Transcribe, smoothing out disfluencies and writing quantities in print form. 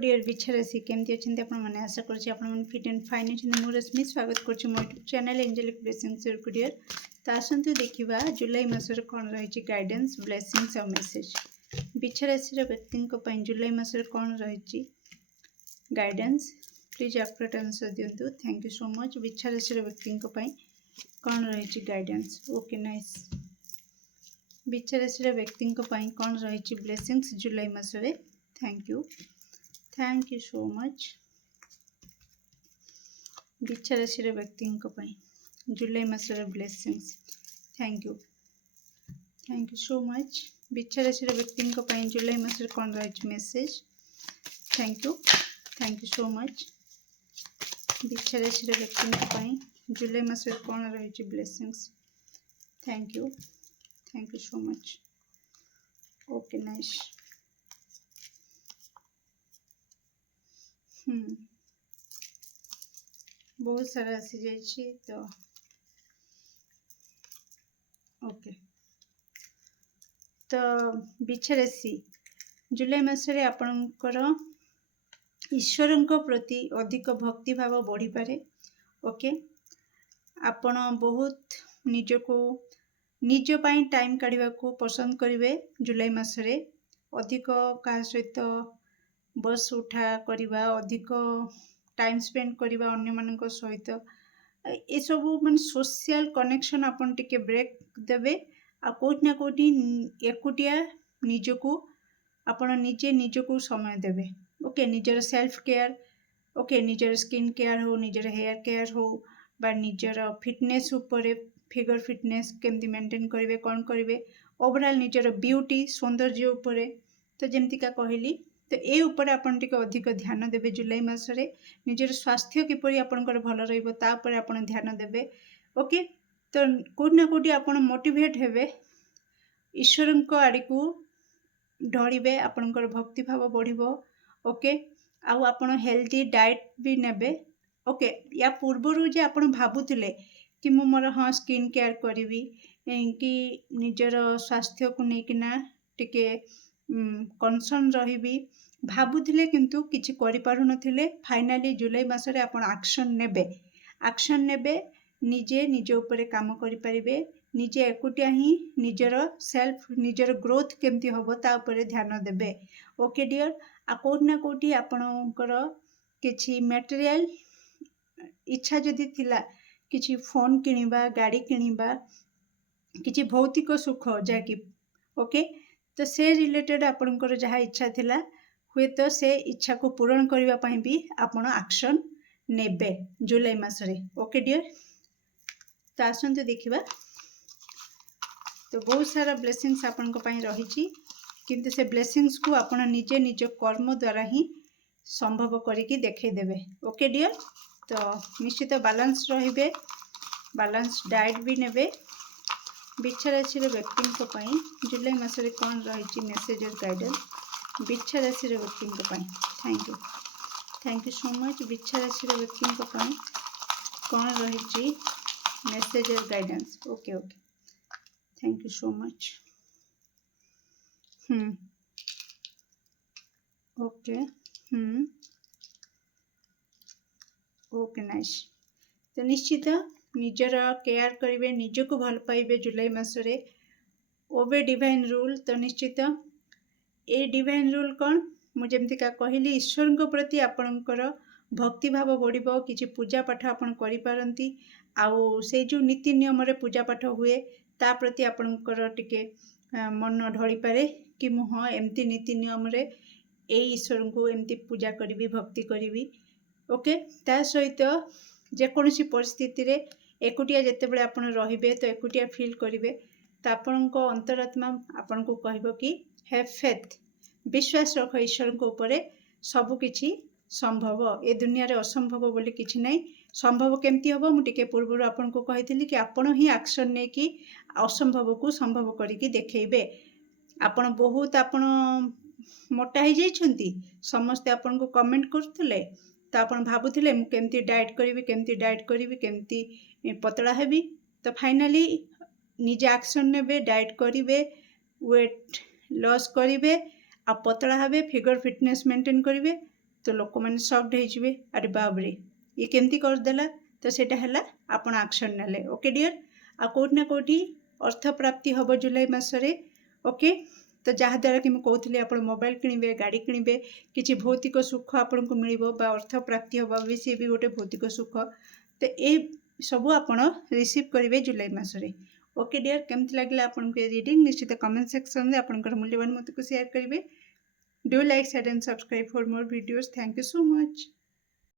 Dear बिछा राशि केमती अच्छे आपण मैंने आशा कर फिट एंड फाइन अच्छे मु रश्मि स्वागत कर मो YouTube channel angelic blessings dear. तो आसतु देखा जुलाई मसर कौन रही गाइडेंस ब्लेसिंग्स और मेसेज बिछा राशि व्यक्ति जुलाई मसर कौन रही गाइडेंस प्लीज एक्यूरेट आंसर दिंतु। Thank you so much. बिछा राशि व्यक्ति कौन रही गाइडेंस ओके नाइस। बिछा राशि व्यक्ति कौन रही ब्लेसिंग्स जुलाई मसरे थैंक यू सो मच। बिछा राशि व्यक्ति जुलाई मसर blessings thank you so much. बिछा राशि व्यक्ति जुलाई मसर कौन रही message thank you so much. बिछा राशि व्यक्ति जुलाई मसर कौन रही blessings thank you so much okay nice. बहुत सारा आसी जाइए तो ओके। तो बिछा राशि जुलाई मसरे आपणकर ईश्वर प्रति अधिक भक्ति भाव बढ़ी पारे ओके। आपण बहुत निजको निज पाई टाइम काढ़ा को पसंद करेंगे जुलाई मसरे अधिक क्या सहित बस उठा करवा अधिक टाइम स्पेंड करवा अन्य मानक सहित ये सब मान सोशल कनेक्शन आपन टिके ब्रेक देवे आ कोठी ना कोठी एकुटिया निजको आपण निजे निजको समय देवे ओके। निजर सेल्फ केयर ओके निजर स्किन केयर हो निजर हेयर केयर हो बा निजर फिटनेस उपरे फिगर फिटनेस केमती मेंटेन करेंगे कौन करेंगे ओवरऑल निजर ब्यूटी सौंदर्य उपरे। तो जमतीका कहली तो ये उपर आपन टिके अधिक ध्यान देवे जुलाई मसरे निजर स्वास्थ्य किपरि आपनकर भल रहिबो ता पर आपन ध्यान देवे ओके। तो कोठी ना कोठी आपन मोटिवेट हेबे ईश्वर आड़ी को ढलिबे आपनकर भक्ति भाव बढ़िबो ओके। आउ आपन हेल्दी डाइट भी नेबे ओके। या पूर्वरु जे आपन भाबुथिले कि मु मोर हाँ स्किन केयर करी कि निजर स्वास्थ्य को लेकिना टिके कनसर्न रही भाबुथिले किंतु किछि करि पारु नथिले फाइनाली जुलाई मासरे आपण एक्शन नेबे निजे निज उपरे काम करि परिबे निजे एकुटिया ही निजर सेल्फ निजर ग्रोथ केमती होबो ता उपरे ध्यान देबे ओके डियर। आ कोठी ना कोठी आपणकर किछि मटेरियल इच्छा जदि थिला किछि फोन किनिबा गाड़ी किनिबा किछि भौतिक सुख जाकि ओके तो से रिलेटेड आपणकर जहाँ इच्छा थिला हुए तो से इच्छा को पूरण करबा पई भी आपण एक्शन नेबे जुलाई मासरे ओके डियर। तो आसंतु देखिबा तो बहुत सारा ब्लेसिंग्स आपन को पई रही किंतु से ब्लेसिंग्स को आपण निजे निज कर्म द्वारा ही संभव करिकी देखै देबे ओके डियर। तो निश्चित बैलेंस रहिबे बैलेंस डाइट भी नेबे। बिछा राशि व्यक्ति जुलाई मसरे कौन रही मेसेज और गाइडेंस बिछा राशि व्यक्ति थैंक यू सो मच। बिछा राशि व्यक्ति कौन रही मेसेज और guidance okay okay thank you so much okay okay nice. तो निश्चित निजर केयर करेंगे निजको भल पाइबे जुलाई मसरे ओबे डिवाइन रूल। तो निश्चित ए डिवाइन रूल कौन मुझेमतिका कहली ईश्वर प्रति आपणकर भक्ति भाव बढ़िबो किछि पूजा पाठ आपण करि पारंती आउ से जो नीति नियम रे पूजा पाठ हुए ता प्रति आपणकर टिके मन ढली पारे कि मु हाँ एमती नीति नियम रे ए ईश्वर को एमती पूजा करी भक्ति करी ओके। ता सहित जेकोसी परिस्थिति रे एकुटिया जेतेबेले आपण रहिबे तो एकुटिया फील करिवे तो आपणको अंतरात्मा आपण को कहबो कि हैव फेथ विश्वास रख ईश्वर को ऊपर सब किछि संभव ए दुनिया रे असंभव बोली किछि नहीं संभव केमती हबो मु टिके पूर्व आपण को कहिथिली कि आपण ही एक्शन ने कि असंभव को संभव करिकी देखैबे। आपण बहुत आपण मोटा ही जाइछंती समस्त आपण को कमेंट करथले तो आपण भाबुथिले मु केमती डाइट करी केमती पतला हेबी तो फाइनाली निजे एक्शन नेबे डाइट करिवे वेट लॉस करिवे आ पतला हेबे फिगर फिटनेस मेंटेन करिवे तो लोक मैंने सॉक्ड होइजिवे अरे बाप रे ये केमती करदेला तो सेटा हला आपण एक्शन नेले ओके डियर आ कोठी ना कोठी अर्थ प्राप्ति हबो जुलाई मासरे ओके तो जहाँद्वारा कि कहती आप मोबाइल किणवे गाड़ी किणवे किसी भौतिक सुख आपन को मिल अर्थ प्राप्ति हवा भी सी भी गोटे भौतिक सुख तो ये सबू आपण रिसीव करेंगे जुलाई मासरे ओके डियर केमती लगे आपको रीडिंग निश्चित कमेंट सेक्शन में आपंकर मूल्यवान मत को शेयर करेंगे do like share and subscribe for more videos thank you so much.